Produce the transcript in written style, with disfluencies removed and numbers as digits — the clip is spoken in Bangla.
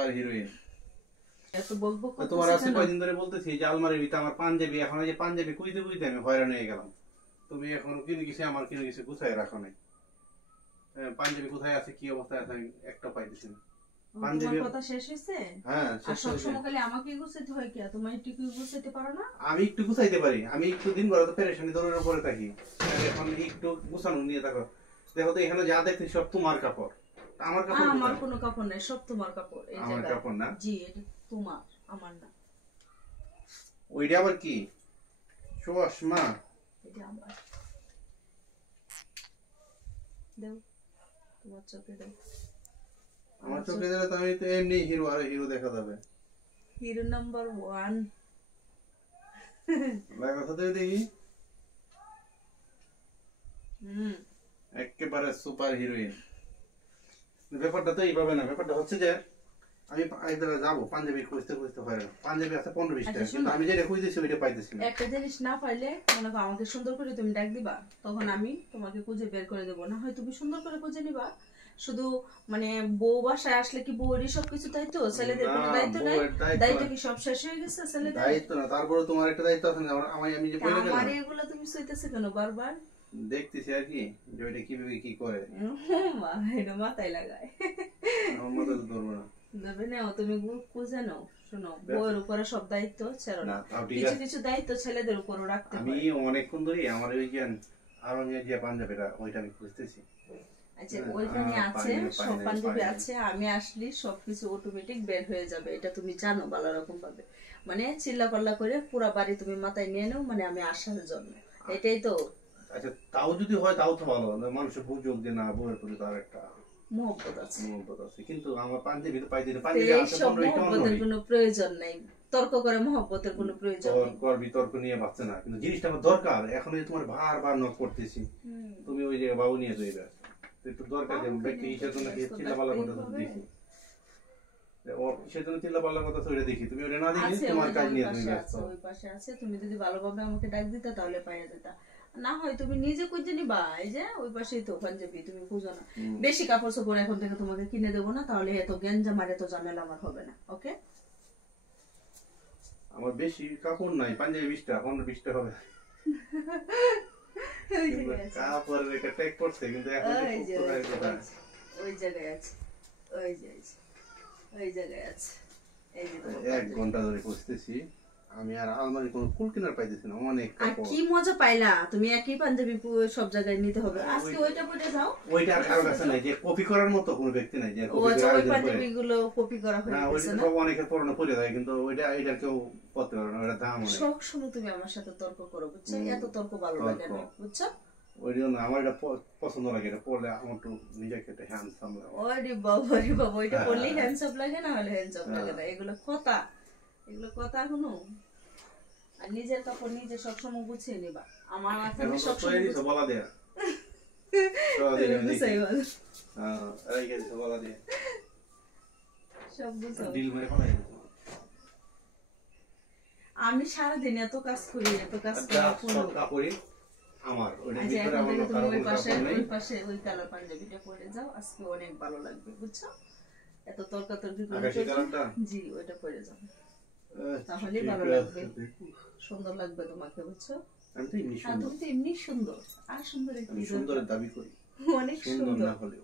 Super heroine. এত বলবো তোমার আছে কয়দিন ধরে বলতেছি যে আলমারির ভিতরে আমার পাঞ্জাবি, এখন এই যে পাঞ্জাবি কুইতে কুইতে আমি হয়রান হয়ে গেলাম। তুমি এখন কিনে গেছে আমার কিনে গেছে গুছাই রাখো নাই। পাঞ্জাবি কোথায় আছে কি অবস্থায় আছে আমি একটা পাইতেছি না। পাঞ্জাবির কথা শেষ হইছে? হ্যাঁ শেষ হইছে। সব সময় খালি আমাকে গুছাইতে হয় কি? তুমি একটু কি গুছাইতে পারো না? আমি একটু গুছাইতে পারি, আমি একটু দিন ভর তো পেরেশানি দৌড়ের উপরে থাকি, এখন একটু গুছানো নিয়ে থাকো। দেখো তো এখানে যা দেখতেছি সব তোমার কাপড়, আমার কাপড় না। আমার কোনো কাপড় নাই, সব তোমার কাপড়। এই আমার কাপড় না? জি, এটা তোমার, আমার না। ওইটা আবার কি? সুষমা, এটা আমার। দাও তোমার চোখে দাও। আমার চোখে দিলে তো আমি তো এমনি হিরো, আর হিরো দেখা যাবে। হিরো নাম্বার 1 লাগা তো দেখি। একেবারে সুপার হিরোইন। ব্যাপারটা তো এইভাবে না, ব্যাপারটা হচ্ছে যে আমি একদিন যাবো পাঞ্জাবি খুঁজতে খুঁজতে পারে না, পাঞ্জাবি আছে 15-20টা, কিন্তু আমি যেটা খুঁজতেছি ওইটা পাইতেছি না। একটা জিনিস না পাইলে মনে করো আমাকে সুন্দর করে তুমি ডাক দিবা, তখন আমি তোমাকে খুঁজে বের করে দেবো। না হয় তুমি সুন্দর করে খুঁজে নিবা। শুধু মানে বউ বাসায় আসলে কি বউরই সবকিছু দায়িত্ব? ছেলেদের কোনো দায়িত্ব নাই? দায়িত্ব কি সব শেষ হয়ে গেছে ছেলেদের? দায়িত্ব না, তারপরে তোমার একটা দায়িত্ব আছে না। আমি যে বলে গেলাম, আমার এগুলো তুমি সইতেছে কেন বারবার? দেখতেছি আর কি যে ওইটা কিভাবে কি করে। মা এটা মাথায় লাগায়। আমার মাথায় তো ধরবো না। দেবে না, তুমি খুঁজে নাও। শোনো, বউয়ের উপরে সব দায়িত্ব ছেড়ো না, কিছু কিছু দায়িত্ব ছেলেদের উপরও রাখতে হয়। আমি অনেকক্ষণ ধরে আমার ওই যে আরঙের যে পাঞ্জাবিটা ওইটা আমি খুঁজতেছি। আচ্ছা, ওইখানে আছে, সব পাঞ্জাবি আছে। আমি আসলে সবকিছু অটোমেটিক বের হয়ে যাবে, এটা তুমি জানো ভালো রকম ভাবে। মানে চিল্লা পাল্লা করে পুরা বাড়ি তুমি মাথায় নিয়ে নাও, মানে আমি আসার জন্য। এটাই তো। আচ্ছা, তাও যদি হয় তাও তো ভালো, মানুষের বুঝুক যে না বউয়ের প্রতি তার একটা মহব্বত আছে। মহব্বত আছে। কিন্তু আমার পাঞ্জাবি তো পাইতে না, পাঞ্জাবি আছে 15টা। মহব্বতের কোনো প্রয়োজন নাই, তর্ক করে মহব্বতের কোনো প্রয়োজন নেই। বিতর্ক নিয়ে বাঁচছে না, কিন্তু জিনিসটা আমার দরকার। এখন তোমার বারবার নক করতেছি, তুমি ওই যে বাবু নিয়ে চলে যাচ্ছ, একটু দরকার যে ব্যক্তি হিসেবে জন্য কি চিল্লা পাল্লা কথা দেখি, ও কিসের জন্য চিল্লা পাল্লা কথা ওইটা দেখি। তুমি ওটা না দেখি তোমার কাজ নিয়ে তুমি ব্যস্ত। ওই পাশে আছে, তুমি যদি ভালোভাবে আমাকে ডাক দিতা তাহলে পাইয়া যেতা। না হয় তুমি নিজে খুঁজে নিবা। এই যে ওই পাশেই তো পাঞ্জাবি, তুমি খুঁজো না। বেশি কাপড় চোপড় এখন থেকে তোমাকে কিনে দেবো না, তাহলে এত গেঞ্জাম আর এত ঝামেলা আমার হবে না। ওকে? আমার বেশি কাপড় নাই, পাঞ্জাবি 20টা, 15-20টা হবে। কাপড়ের একটা ট্যাগ করছে, কিন্তু এখন ওই জায়গায় আছে, ওই যে ওই জায়গায় আছে। এই যে 1 ঘন্টা ধরে খুঁজতেছি আমি, আর আলমারি কোনো কুল কিনার পাইতেছি না। অনেক কাপড়। কি মজা পাইলা তুমি? একই পাঞ্জাবি সব জায়গায় নিতে হবে? আজকে ওইটা পরে যাও। ওইটা আর কারো কাছে নাই যে কপি করার মতো কোনো ব্যক্তি নাই যে কপি করে। ওই পাঞ্জাবিগুলো কপি করা হয়ে গেছে না? ওইটা সব অনেকের পুরনো পরে যায়, কিন্তু ওইটা এটা কেউ পড়তে পারে না, ওটা দাম অনেক। সব সময় তুমি আমার সাথে তর্ক করো, বুঝছো? এত তর্ক ভালো লাগে না, বুঝছো? ওই জন্য আমার এটা পছন্দ লাগে, এটা পড়লে আমার একটু নিজেকে একটা হ্যান্ডসাম লাগে। ওরে বাবা রে বাবা, ওইটা পড়লেই হ্যান্ডসাম লাগে, না হলে হ্যান্ডসাম লাগে না। এগুলো কথা, এগুলো কথা কোনো। আর নিজের কাপড় নিজে সবসময় গুছিয়ে নিবা। আমার মাথায় সবসময় বলা দেয়া আমি সারাদিন এত কাজ করি, এত কাজ করি। আমার ওই পাশে ওই কালার পাঞ্জাবিটা পরে যাও, আজকে অনেক ভালো লাগবে, বুঝছো? এত তর্কাতর্কি করে। জি, ওইটা পরে যাও, তাহলেই ভালো লাগবে, সুন্দর লাগবে তোমাকে, বুঝছো? আমি তো এমনি সুন্দর। তুমি তো এমনি সুন্দর, আর সুন্দর সুন্দরের দাবি করি, অনেক সুন্দর না হলেও